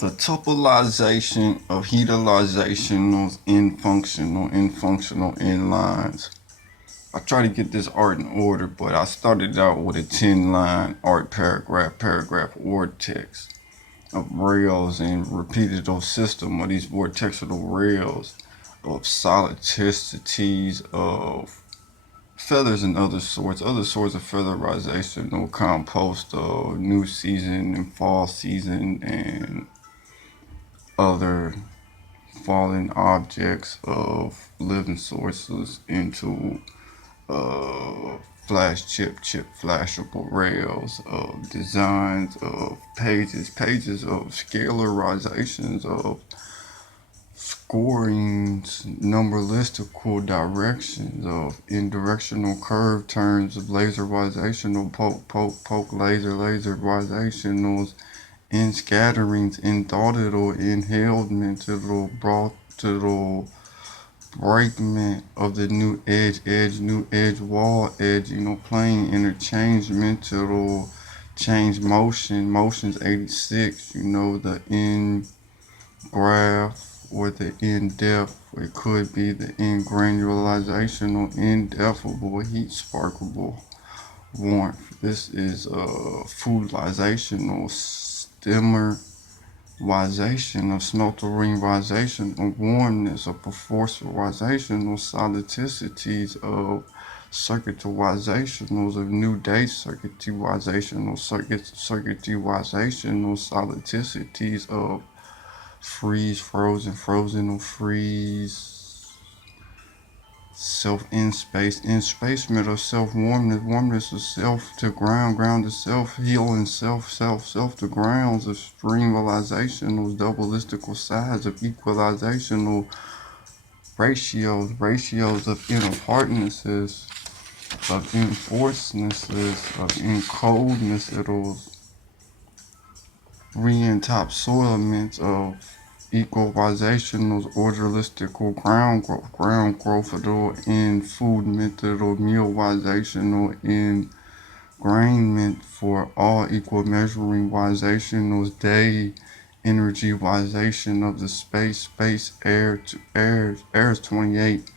The topolization of heatalizationals in functional inlines. I try to get this art in order, but I started out with a 10-line art paragraph, or text of rails and repeated those system of these vortexal rails of solidicities of feathers and other sorts of featherization or compost of new season and fall season and other fallen objects of living sources into uh, chip flashable rails of designs of pages of scalarizations of scorings, numberlistical directions of indirectional curve turns of laserizational poke laserizationals in scatterings in thoughted or inhaled mental brought to breakment of the new edge, wall edge, plane interchange, mental change motions 86, the in graph or the in depth. It could be the in granulation or ineffable heat sparkable warmth. This is foodization or stimmer Rization of smelterization of warmness of perforcerization of solidicities of circuitarizationals of new date circuitization of circuitization of solidicities of freeze frozen or freeze self in space middle self warmness of self to ground to self healing self to grounds of streamalizational double sides of equalizational ratios of inner partnesses of enforcednesses of encoldness it'll re topsoilments of equalizational orderlistical ground growth in food methodal mealizational ingrainment for all equal measuring wizationals day energy wization of the space air to air is 28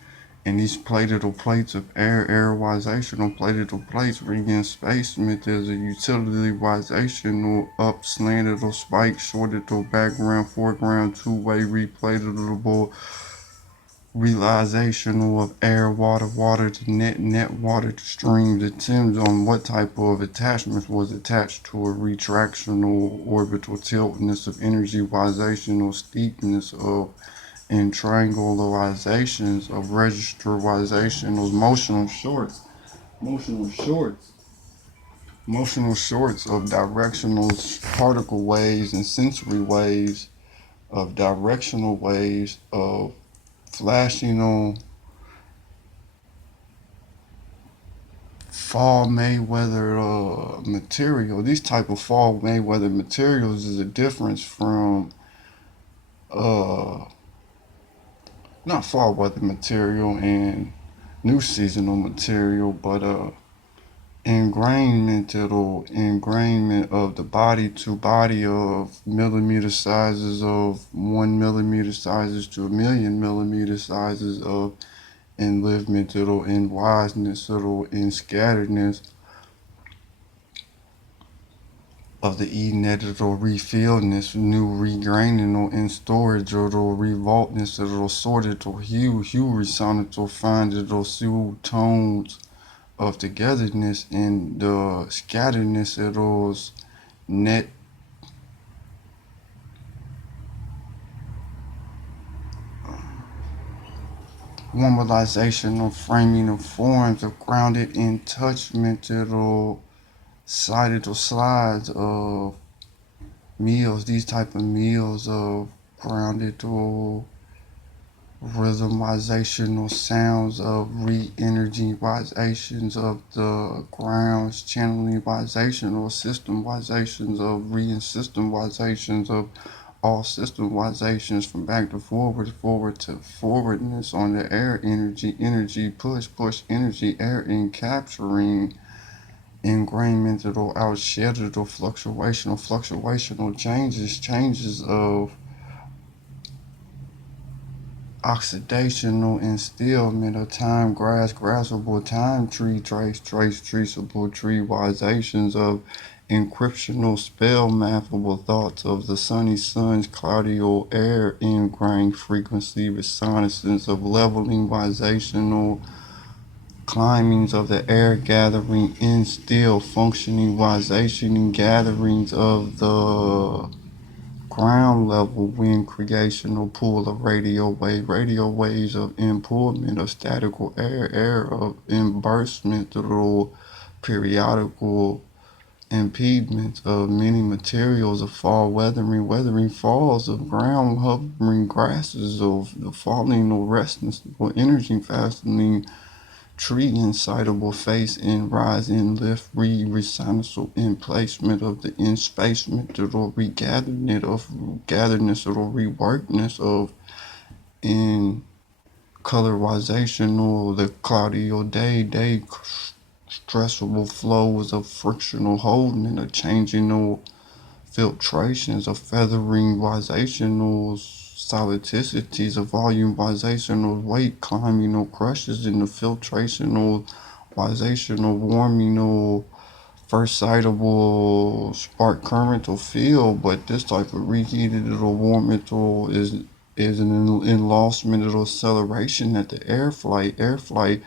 and these plated plates of aeroizational plated plates regain space methods a utilityization up slanted or spike shorted or background foreground two-way replatable realization of air water to net water to stream depends on what type of attachment was attached to a retractional orbital tiltness of energy wization or steepness of and triangularizations of registerization of motional shorts of directional particle waves and sensory waves of directional waves of flashing on fall Mayweather material. These type of fall Mayweather materials is a difference from uh not fall weather material and new seasonal material, but ingrainment of the body to body of millimeter sizes of 1 millimeter sizes to a million millimeter sizes of enlivenment in wiseness in scatteredness of the e-netted refilledness, new regraining in storage revoltness sorted hue resonant finded tones of togetherness and the scatteredness net normalization of framing of forms of grounded in touchment sided slides of meals, these type of meals of grounded rhythmizational sounds of re-energizations of the grounds, channelization or systemizations of re-systemizations of all systemizations from back to forward to forwardness on the air energy, push energy, air in capturing ingrainment or outshedded or fluctuational changes of oxidational instillment of time, graspable time, traceable tree, wisations of encryptional spell, mappable thoughts of the sunny sun's cloudy or air, ingrained frequency, resonances of leveling, wisational climbings of the air, gathering in still functioning, wisation gatherings of the ground level wind creational pool of radio waves of improvement of statical air of imbursement periodical impediments of many materials of fall weathering falls of ground hovering grasses of the falling or restless or energy fastening tree incitable face in rise in lift resonance in placement of the in spacement or regatherness of gatherness or reworkness of in colorization or the cloudy or day stressful flows of frictional holding or changing or filtrations of feathering visational solidicities of volume visational weight climbing or crushes in the filtrational visational warming or first sightable spark current or field, but this type of reheated or warming is an enlargement or acceleration at the air flight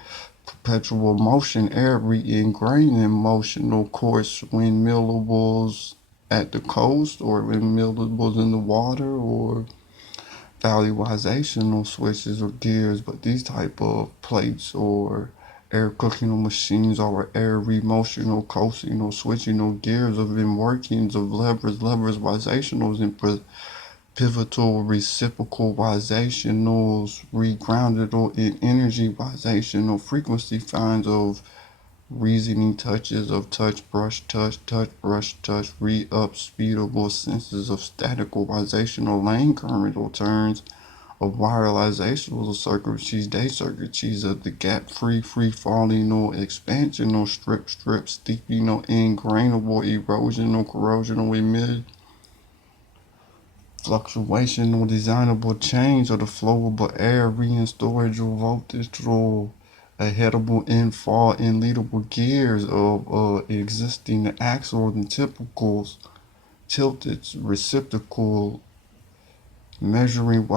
perpetual motion, air re-ingrained in motional course windmillables at the coast or windmillables in the water or valuational switches or gears, but these type of plates or air cooking or machines or air remotional coasting or switching or gears of in workings of levers, visationals and pivotal reciprocal visationals regrounded or in energy visational frequency finds of reasoning touches of touch brush touch re-up speedable senses of statical visational lane current or turns of viralization of circuitries day circuitries of the gap free falling or expansion or strip steeping or ingrainable erosion or corrosion or emit fluctuation or designable change of the flowable air, storage or voltage or a headable in fall in leadable gears of existing axles and typicals tilted receptacle measuring